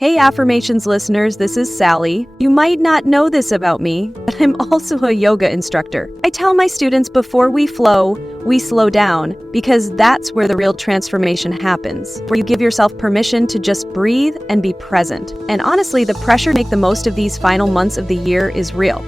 Hey Affirmations listeners, this is Sally. You might not know this about me, but I'm also a yoga instructor. I tell my students before we flow, we slow down, because that's where the real transformation happens, where you give yourself permission to just breathe and be present. And honestly, the pressure to make the most of these final months of the year is real.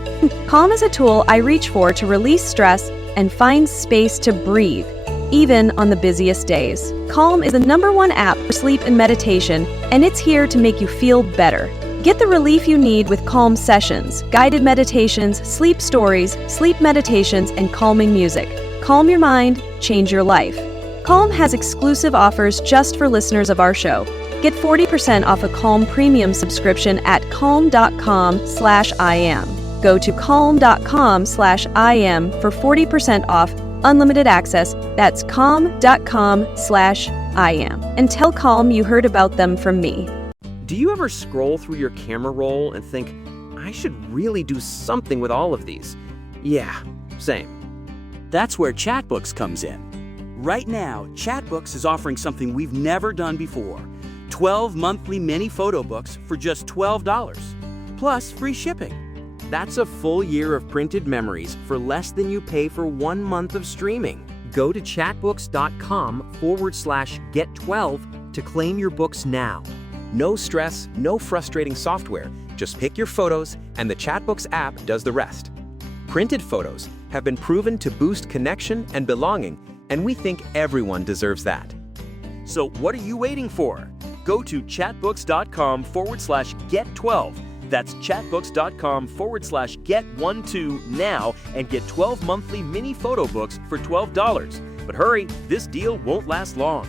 Calm is a tool I reach for to release stress and find space to breathe, even on the busiest days. Calm is the #1 app for sleep and meditation, and it's here to make you feel better. Get the relief you need with Calm sessions, guided meditations, sleep stories, sleep meditations, and calming music. Calm your mind, change your life. Calm has exclusive offers just for listeners of our show. Get 40% off a Calm premium subscription at calm.com/IM. Go to calm.com/IM for 40% off unlimited access. That's calm.com/IM. And tell Calm you heard about them from me. Do you ever scroll through your camera roll and think, I should really do something with all of these? Yeah, same. That's where Chatbooks comes in. Right now, Chatbooks is offering something we've never done before. 12 monthly mini photo books for just $12, plus free shipping. That's a full year of printed memories for less than you pay for 1 month of streaming. Go to chatbooks.com/get12 to claim your books now. No stress, no frustrating software. Just pick your photos and the Chatbooks app does the rest. Printed photos have been proven to boost connection and belonging, and we think everyone deserves that. So what are you waiting for? Go to chatbooks.com/get12. That's chatbooks.com/get12 now and get 12 monthly mini photo books for $12. But hurry, this deal won't last long.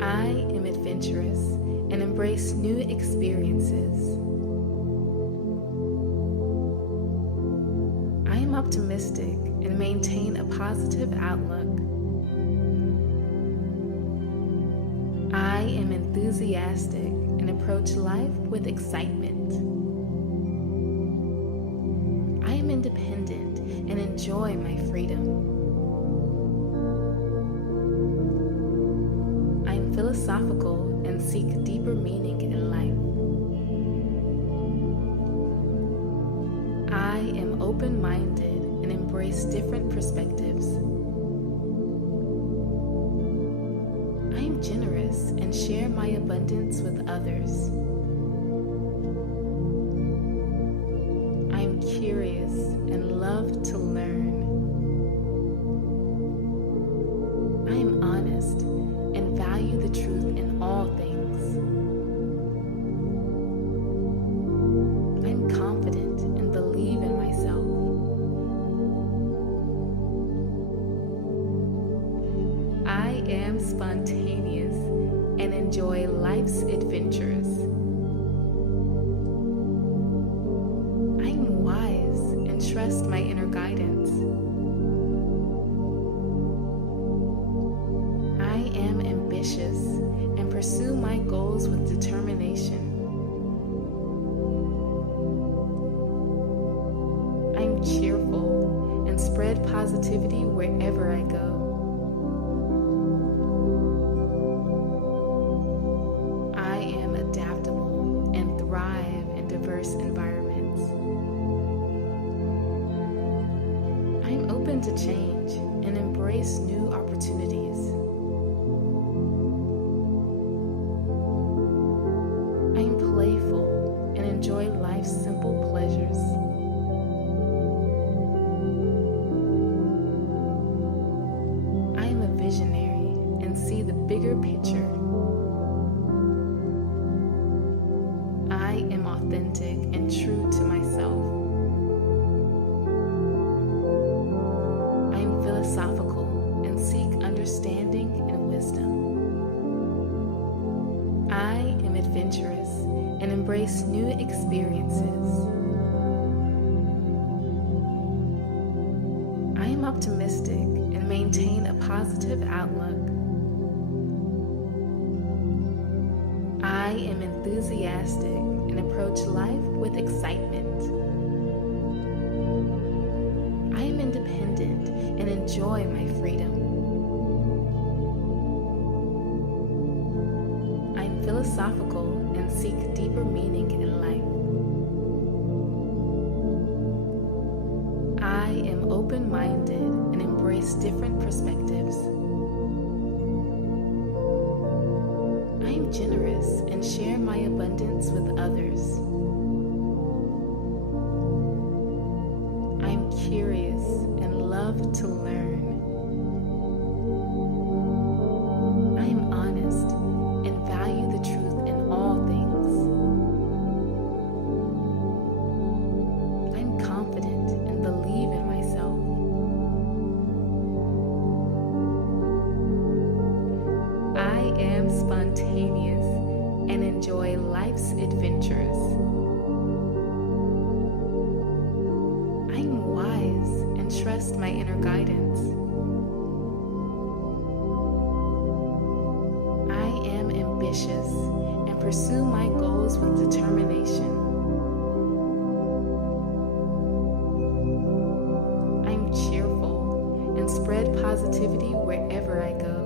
I am adventurous and embrace new experiences. I am optimistic and maintain a positive outlook. I am enthusiastic and approach life with excitement. I am independent and enjoy my freedom. I am philosophical and seek deeper meaning in life. I am open-minded and embrace different perspectives. I am generous and share my abundance with others. I am curious and love to learn. I am honest and value the truth in all things. I am confident and believe in myself. I am spontaneous and enjoy life's adventures. I am wise and trust my inner guidance. I am ambitious and pursue my goals with determination. I am cheerful and spread positivity wherever I go. I am adaptable and thrive in diverse environments. I am open to change and embrace new opportunities. I am playful and enjoy life's simple pleasures. I am a visionary and see the bigger picture. I am authentic and true to myself. I am philosophical and seek understanding and wisdom. I am adventurous and embrace new experiences. I am optimistic and maintain a positive outlook. I am enthusiastic and approach life with excitement. I am independent and enjoy my freedom. philosophical and seek deeper meaning in life. I am open-minded and embrace different perspectives. I am generous and share my abundance with others. I am curious and love to learn. I am honest and value the truth in all things. I am confident and believe in myself. I am spontaneous and enjoy life's adventures. I am wise and trust my inner guidance. I am ambitious and pursue my goals with determination. I am cheerful and spread positivity wherever I go.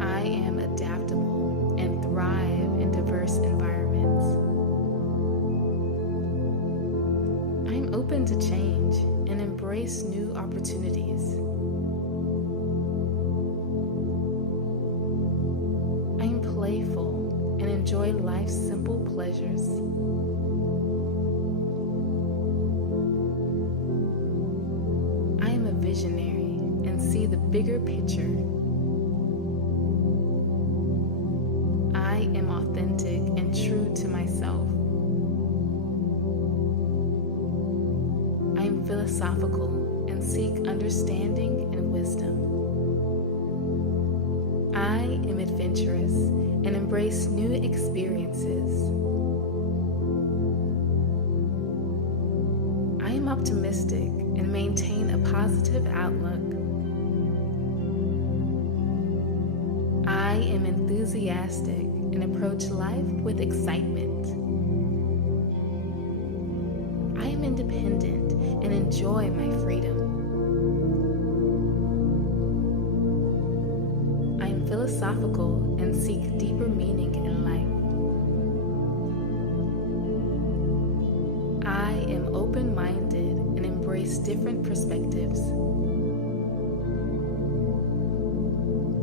I am adaptable and thrive in diverse environments. I am open to change and embrace new opportunities. I am playful and enjoy life's simple pleasures. I am a visionary and see the bigger picture. I am authentic and true to myself. I am philosophical and seek understanding and wisdom. I am adventurous and embrace new experiences. I am optimistic and maintain a positive outlook. I am enthusiastic and approach life with excitement. I am independent and enjoy my freedom. I am philosophical and seek deeper meaning in life. I am open-minded and embrace different perspectives.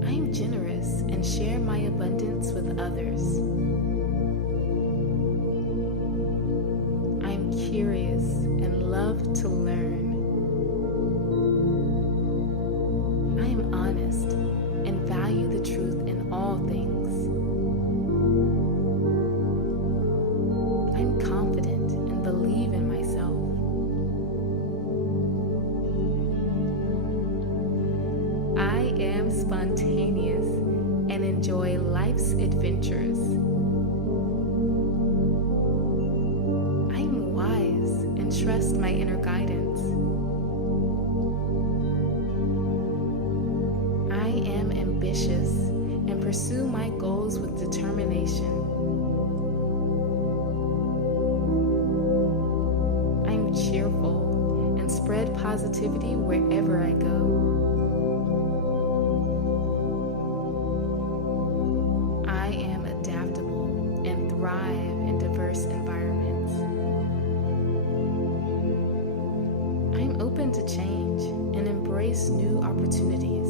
I am generous and share my abundance with others. I am curious and love to learn. I am honest and value the truth in all things. I am confident and believe in myself. I am spontaneous and enjoy life's adventures. I am wise and trust my inner guidance. I am ambitious and pursue my goals with determination. I am cheerful and spread positivity wherever I go. I am adaptable and thrive in diverse environments. I am open to change and embrace new opportunities.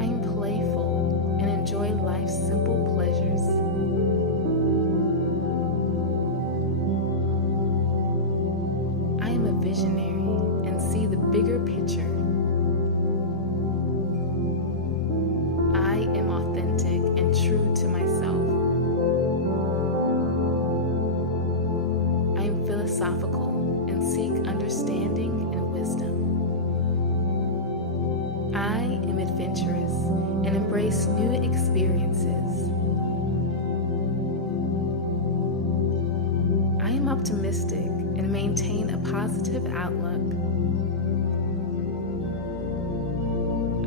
I am playful and enjoy life's simple pleasures. I am a visionary and see the bigger picture. I am authentic and true to myself. I am philosophical and seek understanding and wisdom. I am adventurous and embrace new experiences. I am optimistic and maintain a positive outlook.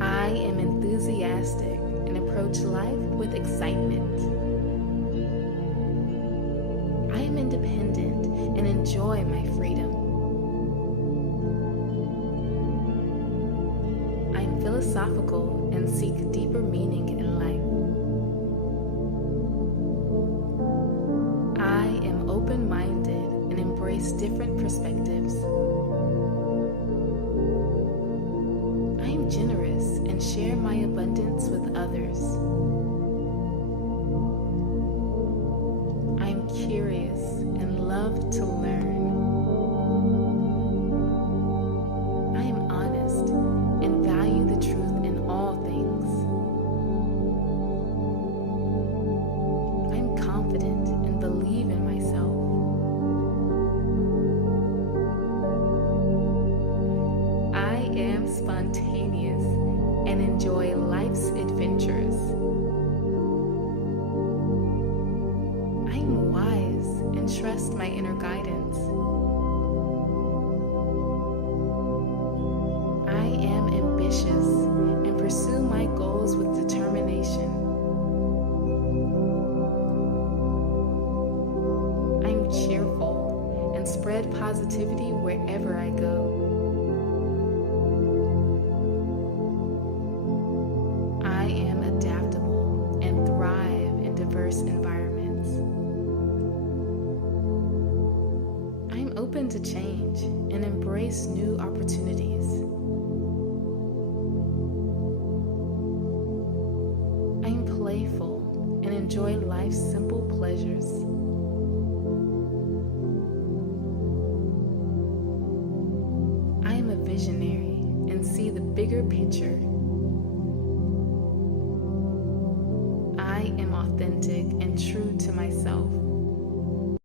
I am enthusiastic and approach life with excitement. I am independent and enjoy my freedom. philosophical and seek deeper meaning in life. I am open-minded and embrace different perspectives. I am generous and share my abundance with others. I am curious and love to learn. I am honest and value the truth in all things. I am confident and believe in myself. I am spontaneous and enjoy life's adventures. I am wise and trust my inner guidance. I am ambitious and pursue my goals with determination. I am cheerful and spread positivity wherever I go. I am adaptable and thrive in diverse environments. I am open to change and embrace new opportunities. I am playful and enjoy life's simple pleasures. I am a visionary and see the bigger picture. I am authentic and true to myself.